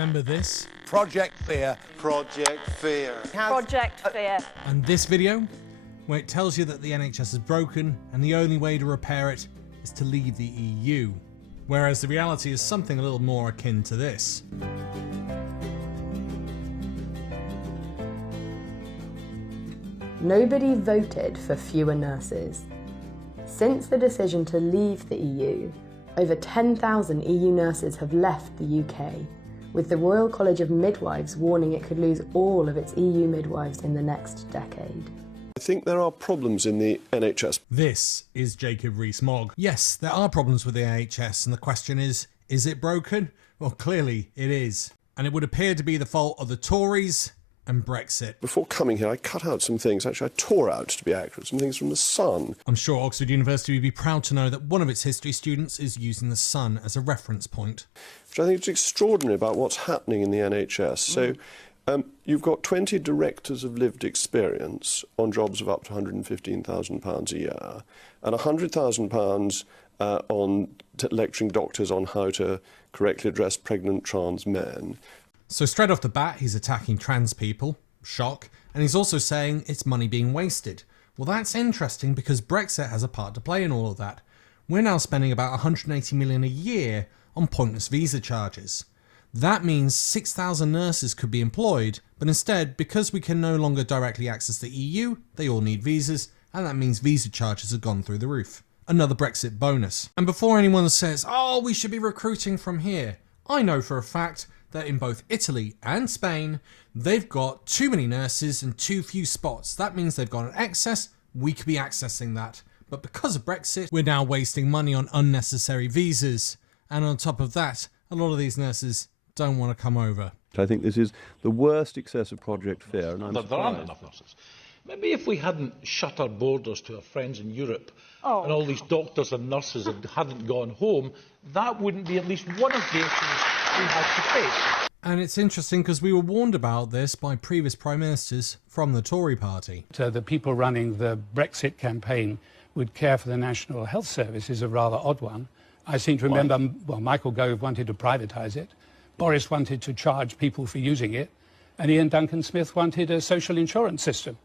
remember this? Project Fear. Project Fear. Project Fear. And this video, where it tells you that the NHS is broken and the only way to repair it is to leave the EU. Whereas the reality is something a little more akin to this. Nobody voted for fewer nurses. Since the decision to leave the EU, over 10,000 EU nurses have left the UK, with the Royal College of Midwives warning it could lose all of its EU midwives in the next decade. I think there are problems in the NHS. This is Jacob Rees-Mogg. Yes, there are problems with the NHS, and the question is it broken? Well, clearly it is. And it would appear to be the fault of the Tories and Brexit. Before coming here, I cut out some things. Actually, I tore out, to be accurate, some things from The Sun. I'm sure Oxford University would be proud to know that one of its history students is using The Sun as a reference point. Which I think is extraordinary about what's happening in the NHS. So you've got 20 directors of lived experience on jobs of up to £115,000 a year, and £100,000 on lecturing doctors on how to correctly address pregnant trans men. So straight off the bat, he's attacking trans people, shock, and he's also saying it's money being wasted. Well, that's interesting because Brexit has a part to play in all of that. We're now spending about 180 million a year on pointless visa charges. That means 6,000 nurses could be employed, but instead, because we can no longer directly access the EU, they all need visas, and that means visa charges have gone through the roof. Another Brexit bonus. And before anyone says, oh, we should be recruiting from here, I know for a fact that in both Italy and Spain, they've got too many nurses and too few spots. That means they've got an excess, we could be accessing that. But because of Brexit, we're now wasting money on unnecessary visas. And on top of that, a lot of these nurses don't want to come over. I think this is the worst excess of Project Fear, and there aren't enough nurses. Maybe if we hadn't shut our borders to our friends in Europe and all these doctors and nurses hadn't gone home, that wouldn't be at least one of the issues we had to face. And it's interesting because we were warned about this by previous prime ministers from the Tory party. The people running the Brexit campaign would care for the National Health Service is a rather odd one. I seem to remember, well, Michael Gove wanted to privatise it, Boris wanted to charge people for using it, and Ian Duncan Smith wanted a social insurance system.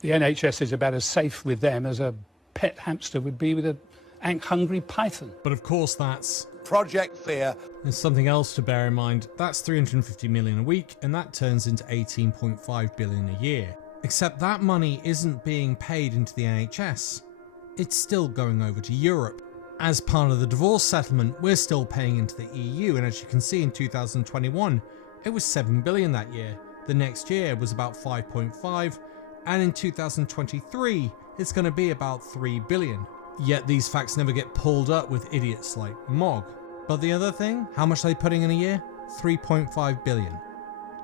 The NHS is about as safe with them as a pet hamster would be with an hungry python. But of course that's Project Fear. There's something else to bear in mind. That's 350 million a week, and that turns into 18.5 billion a year. Except that money isn't being paid into the NHS. It's still going over to Europe. As part of the divorce settlement, we're still paying into the EU, and as you can see in 2021, it was 7 billion that year. The next year was about 5.5, and in 2023, it's going to be about 3 billion. Yet these facts never get pulled up with idiots like Mogg. But the other thing, how much are they putting in a year? 3.5 billion.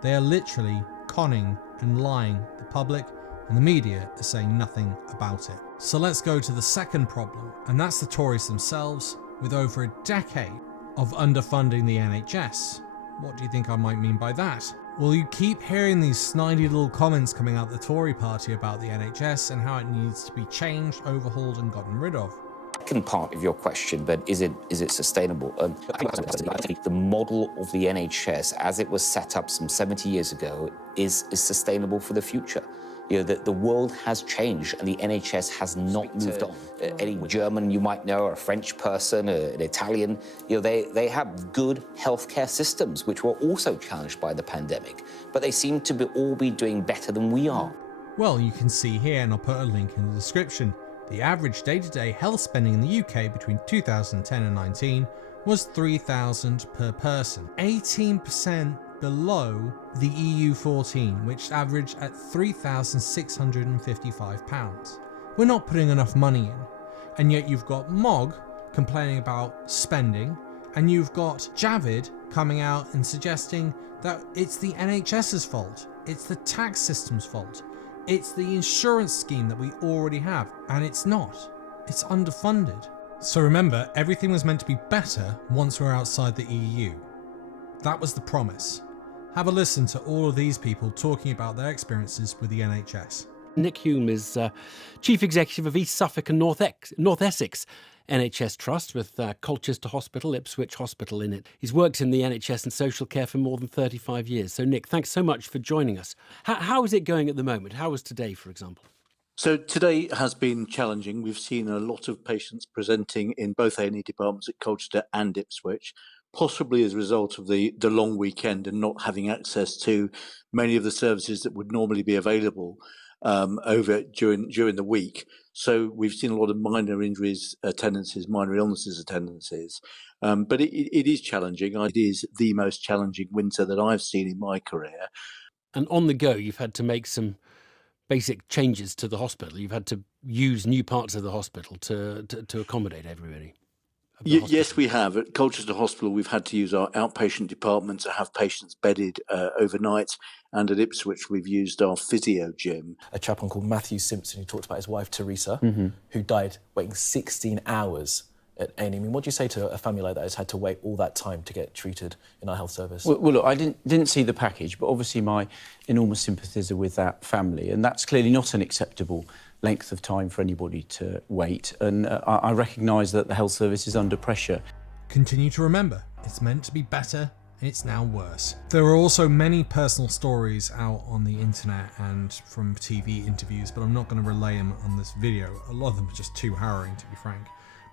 They are literally conning and lying the public, and the media is saying nothing about it. So let's go to the second problem, and that's the Tories themselves, with over a decade of underfunding the NHS. What do you think I might mean by that? Well, you keep hearing these snidey little comments coming out the Tory party about the NHS and how it needs to be changed, overhauled and gotten rid of. Second part of your question, but is it sustainable? I think the model of the NHS, as it was set up some 70 years ago, is sustainable for the future. You know, the world has changed and the NHS has not moved on. Any German you might know, or a French person, an Italian, you know, they have good healthcare systems, which were also challenged by the pandemic, but they seem to all be doing better than we are. Well, you can see here, and I'll put a link in the description, the average day-to-day health spending in the UK between 2010 and 19 was £3,000 per person, 18% below the EU 14, which averaged at £3,655. We're not putting enough money in, and yet you've got Mogg complaining about spending, and you've got Javid coming out and suggesting that it's the NHS's fault, it's the tax system's fault, it's the insurance scheme that we already have, and it's not. It's underfunded. So remember, everything was meant to be better once we're outside the EU. That was the promise. Have a listen to all of these people talking about their experiences with the NHS. Nick Hume is Chief Executive of East Suffolk and North Essex NHS Trust, with Colchester Hospital, Ipswich Hospital in it. He's worked in the NHS and social care for more than 35 years. So, Nick, thanks so much for joining us. How is it going at the moment? How was today, for example? So today has been challenging. We've seen a lot of patients presenting in both A&E departments at Colchester and Ipswich, possibly as a result of the long weekend and not having access to many of the services that would normally be available over during the week. So we've seen a lot of minor injuries attendances, minor illnesses attendances. But it is challenging. It is the most challenging winter that I've seen in my career. And on the go, you've had to make some basic changes to the hospital. You've had to use new parts of the hospital to accommodate everybody. Yes, we have. At Colchester Hospital, we've had to use our outpatient department to have patients bedded overnight. And at Ipswich, we've used our physio gym. A chap called Matthew Simpson, who talked about his wife, Teresa, who died waiting 16 hours at A&E. I mean, what do you say to a family like that who's had to wait all that time to get treated in our health service? Well, look, I didn't see the package, but obviously my enormous sympathies are with that family, and that's clearly not an acceptable length of time for anybody to wait. And I recognise that the health service is under pressure. Continue to remember, it's meant to be better, and it's now worse. There are also many personal stories out on the internet and from TV interviews, but I'm not going to relay them on this video. A lot of them are just too harrowing, to be frank.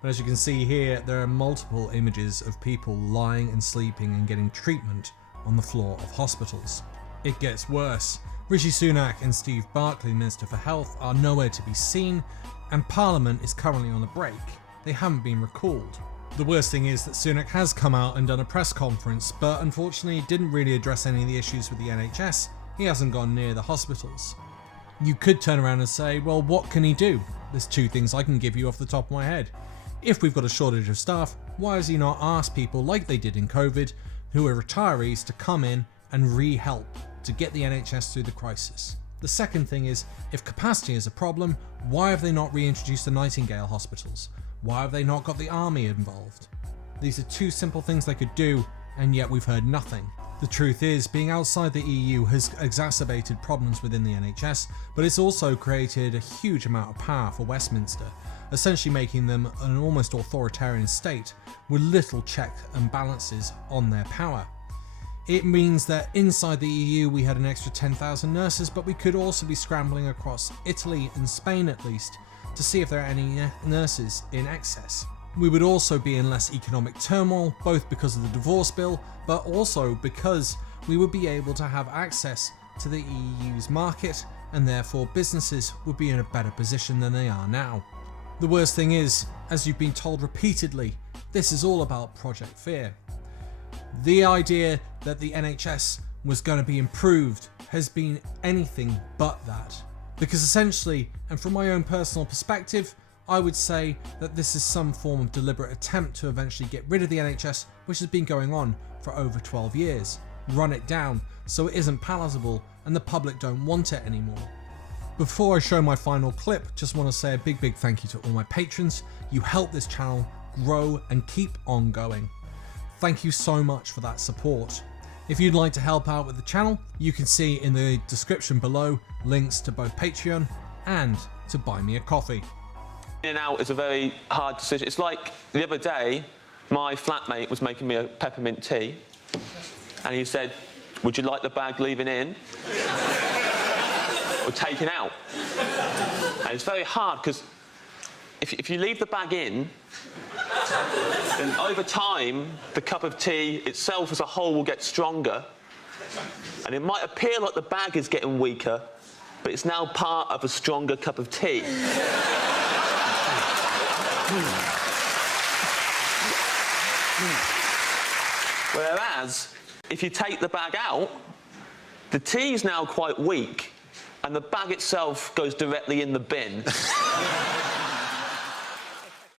But as you can see here, there are multiple images of people lying and sleeping and getting treatment on the floor of hospitals. It gets worse. Rishi Sunak and Steve Barclay, Minister for Health, are nowhere to be seen, and Parliament is currently on a break. They haven't been recalled. The worst thing is that Sunak has come out and done a press conference, but unfortunately didn't really address any of the issues with the NHS. He hasn't gone near the hospitals. You could turn around and say, well, what can he do? There's two things I can give you off the top of my head. If we've got a shortage of staff, why has he not asked people like they did in COVID, who are retirees, to come in and re-help to get the NHS through the crisis? The second thing is, if capacity is a problem, why have they not reintroduced the Nightingale hospitals? Why have they not got the army involved? These are two simple things they could do, and yet we've heard nothing. The truth is, being outside the EU has exacerbated problems within the NHS, but it's also created a huge amount of power for Westminster, essentially making them an almost authoritarian state with little check and balances on their power. It means that inside the EU we had an extra 10,000 nurses, but we could also be scrambling across Italy and Spain at least to see if there are any nurses in excess. We would also be in less economic turmoil, both because of the divorce bill, but also because we would be able to have access to the EU's market, and therefore businesses would be in a better position than they are now. The worst thing is, as you've been told repeatedly, this is all about Project Fear. The idea that the NHS was going to be improved has been anything but that. Because essentially, and from my own personal perspective, I would say that this is some form of deliberate attempt to eventually get rid of the NHS, which has been going on for over 12 years. Run it down so it isn't palatable and the public don't want it anymore. Before I show my final clip, just want to say a big thank you to all my patrons. You help this channel grow and keep on going. Thank you so much for that support. If you'd like to help out with the channel, you can see in the description below links to both Patreon and to buy me a coffee. In and out is a very hard decision. It's like the other day, my flatmate was making me a peppermint tea, and he said, "Would you like the bag leaving in or taken out?" And it's very hard because if you leave the bag in, then over time, the cup of tea itself as a whole will get stronger, and it might appear like the bag is getting weaker, but it's now part of a stronger cup of tea. Whereas, if you take the bag out, the tea is now quite weak, and the bag itself goes directly in the bin.